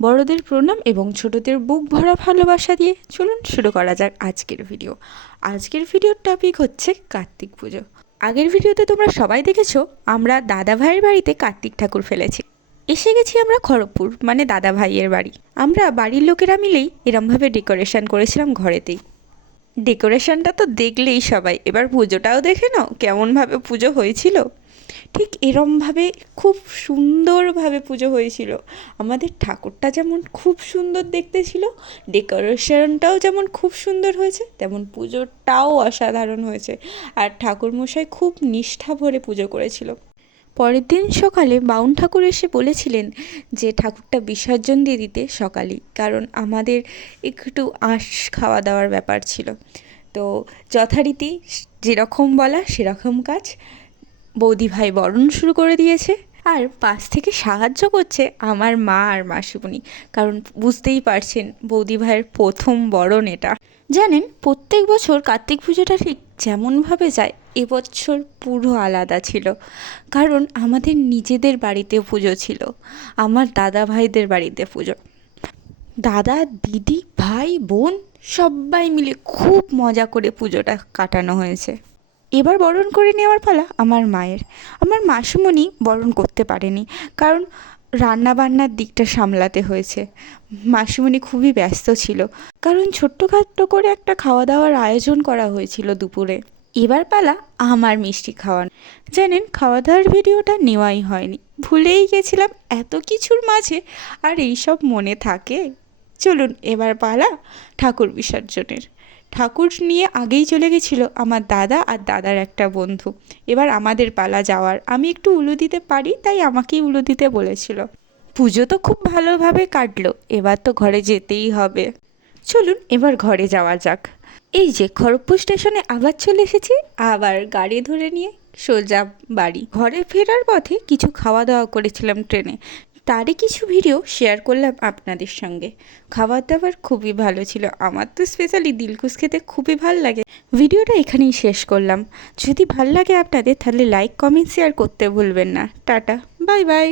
বড়দের প্রণাম এবং ছোটদের বুক ভরা ভালোবাসা দিয়ে চলুন শুরু করা যাক আজকের ভিডিও। আজকের ভিডিওর টপিক হচ্ছে কার্তিক পুজো। আগের ভিডিওতে তোমরা সবাই দেখেছো আমরা দাদা ভাইয়ের বাড়িতে কার্তিক ঠাকুর ফেলেছি। এসে গেছি আমরা খড়গপুর, মানে দাদা ভাইয়ের বাড়ি। আমরা বাড়ির লোকেরা মিলেই এরমভাবে ডেকোরেশন করেছিলাম ঘরেতেই। ডেকোরেশনটা তো দেখলেই সবাই, এবার পুজোটাও দেখে নাও কেমনভাবে পুজো হয়েছিল। ঠিক এরমভাবে খুব সুন্দরভাবে পুজো হয়েছিল। আমাদের ঠাকুরটা যেমন খুব সুন্দর দেখতে ছিল, ডেকোরেশনটাও যেমন খুব সুন্দর হয়েছে, তেমন পুজোটাও অসাধারণ হয়েছে। আর ঠাকুরমশাই খুব নিষ্ঠা ভরে পুজো করেছিল। পরের দিন সকালে বাউন ঠাকুর এসে বলেছিলেন যে ঠাকুরটা বিসর্জন দিয়ে দিতে সকালেই, কারণ আমাদের একটু আঁশ খাওয়া দাওয়ার ব্যাপার ছিল। তো যথারীতি যেরকম বলা সেরকম কাজ। বৌদি ভাই বরণ শুরু করে দিয়েছে, আর পাশ থেকে সাহায্য করছে আমার মা আর মাসিমণি, কারণ বুঝতেই পারছেন বৌদি ভাইয়ের প্রথম বরণ এটা। জানেন, প্রত্যেক বছর কার্তিক পুজোটা ঠিক যেমনভাবে যায় এবছর পুরো আলাদা ছিল, কারণ আমাদের নিজেদের বাড়িতে পুজো ছিল, আমার দাদা ভাইদের বাড়িতে পুজো। দাদা, দিদি, ভাই, বোন সবাই মিলে খুব মজা করে পুজোটা কাটানো হয়েছে। এবার বরণ করে নেওয়ার পালা আমার মায়ের। আমার মাসিমণি বরণ করতে পারেনি, কারণ রান্নাবান্নার দিকটা সামলাতে হয়েছে। মাসিমণি খুবই ব্যস্ত ছিল, কারণ ছোট্টখাট্টো করে একটা খাওয়া দাওয়ার আয়োজন করা হয়েছিল দুপুরে। এবার পালা আমার মিষ্টি খাওয়ানো। জানেন, খাওয়া দাওয়ার ভিডিওটা নেওয়াই হয়নি, ভুলেই গেছিলাম এত কিছুর মাঝে, আর এইসব মনে থাকে। চলুন এবার পালা ঠাকুর বিসর্জনের। ঠাকুর নিয়ে আগেই চলে গেছিলো আমার দাদা আর দাদার একটা বন্ধু। এবার আমাদের পালা যাওয়ার। আমি একটু উলু দিতে পারি, তাই আমাকেই উলু দিতে বলেছিল। পুজো তো খুব ভালোভাবে কাটলো, এবার তো ঘরে যেতেই হবে। চলুন এবার ঘরে যাওয়া যাক। এই যে খড়গপুর স্টেশনে আবার চলে এসেছি, আবার গাড়ি ধরে নিয়ে সোজা বাড়ি। ঘরে ফেরার পথে কিছু খাওয়া দাওয়া করেছিলাম ট্রেনে, তারই কিছু ভিডিও শেয়ার করলাম আপনাদের সঙ্গে। খাবার দাবার খুবই ভালো ছিল, আমার তো স্পেশালি দিলখুশ খেতে খুবই ভাল লাগে। ভিডিওটা এখানেই শেষ করলাম। যদি ভাল লাগে আপনাদের তাহলে লাইক, কমেন্ট, শেয়ার করতে ভুলবেন না। Tata, bye bye.